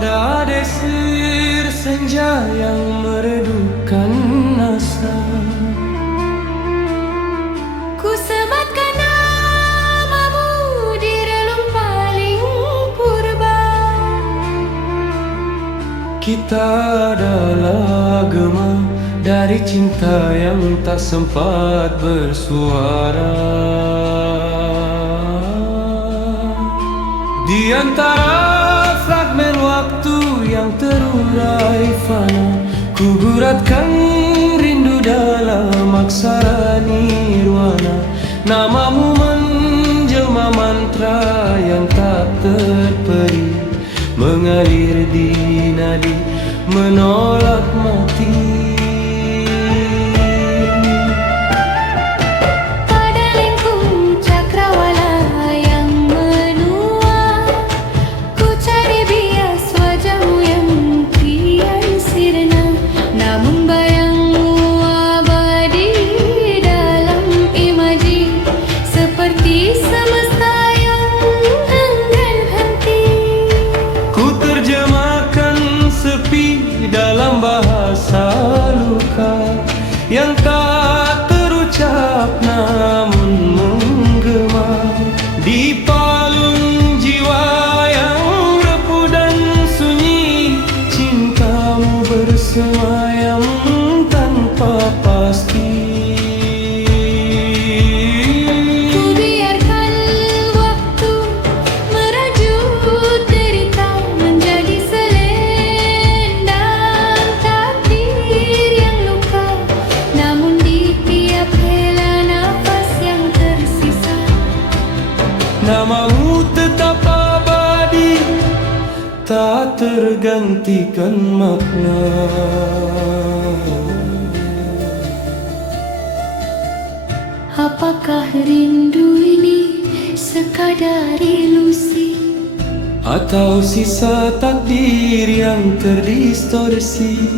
Pada desir senja yang meredukan asa, ku sematkan namamu di relung paling purba. kita adalah gema dari cinta yang tak sempat bersuara. Di antara fragmen waktu yang terurai fana, ku guratkan rindu dalam aksara nirwana. Namamu menjelma mantra yang tak terperi, mengalir di nadi menolak mati. Dalam bahasa luka yang tak terucap namun menggema, di palung jiwa yang repuh dan sunyi, cintamu bersemayam tanpa pasti. Namamu tetap abadi, tak tergantikan makna. Apakah rindu ini sekadar ilusi, atau sisa takdir yang terdistorsi?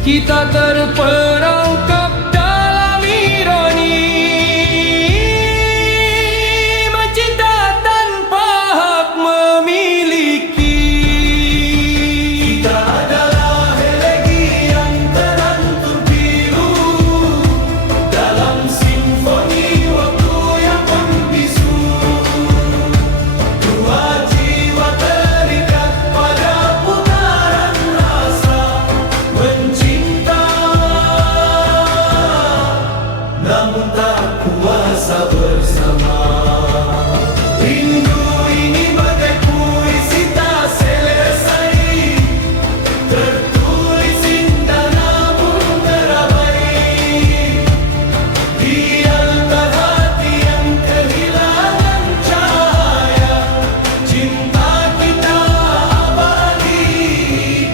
Kita terperangkap dalam ironi, namun tak kuasa bersama. Rindu ini bagai puisi tak selesai, tertulis indah namun terabai. Di antara hati yang kehilangan cahaya, cinta kita abadi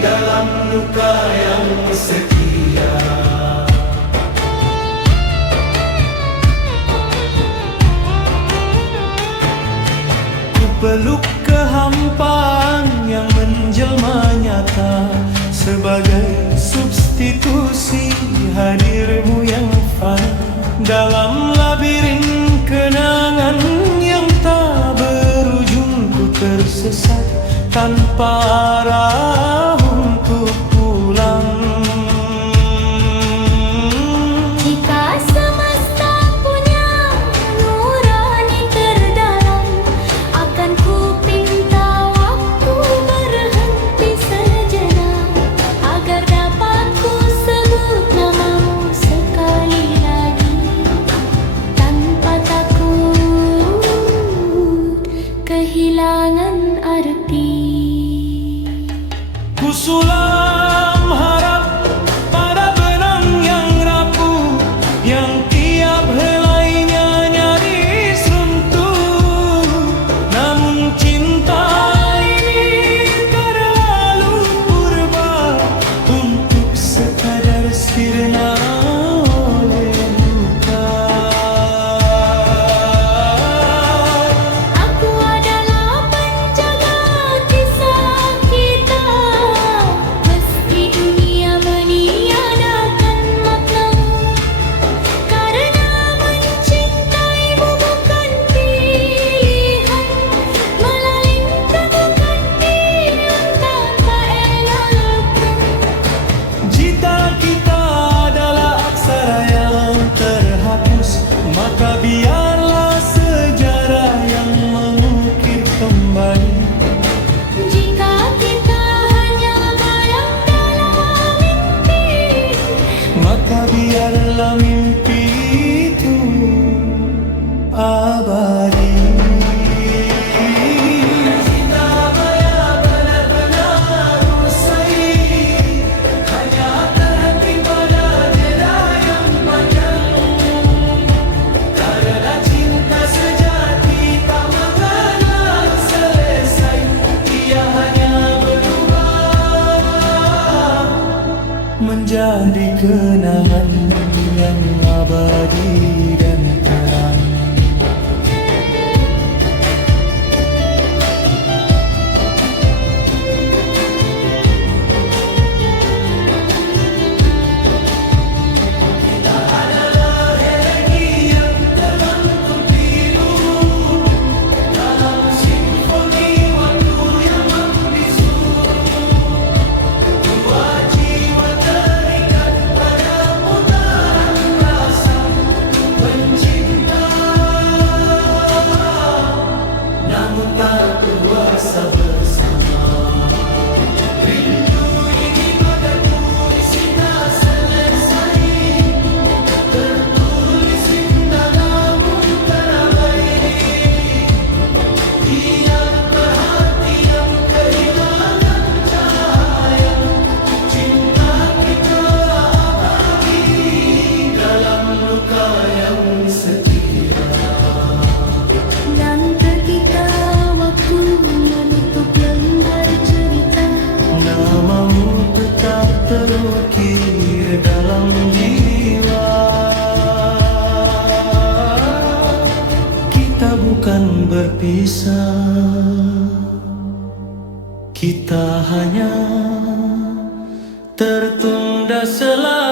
dalam luka yang setia. Peluk kehampaan yang menjelma nyata sebagai substitusi hadirmu yang fana, dalam labirin kenangan yang tak berujung. Ku tersesat tanpa arah untuk pulang. Kehilangan arti. Ku dalam mimpi itu abadi. Cinta maya benar-benar usai, hanya terhenti pada jeda yang panjang. Karena cinta sejati tak bakalan selesai, ia hanya berubah Menjadi kenangan yang abadi dan tenang. adalah energi yang terbentuk biru dalam simfoni waktu yang membisu. Dua jiwa terikat pada putaran rasa pencinta, namun tak kuasa bersama. Rindu ini bagai puisi tak selesai, tertulis indah namun terabaikan. Diam perhati yang kehilangan cahaya, cinta kita abadi dalam luka yang setia. Dan ketika waktu menutup lembar cerita, Namamu tetap terukir dalam jiwa. Kita bukan berpisah, kita hanya tertunda selama.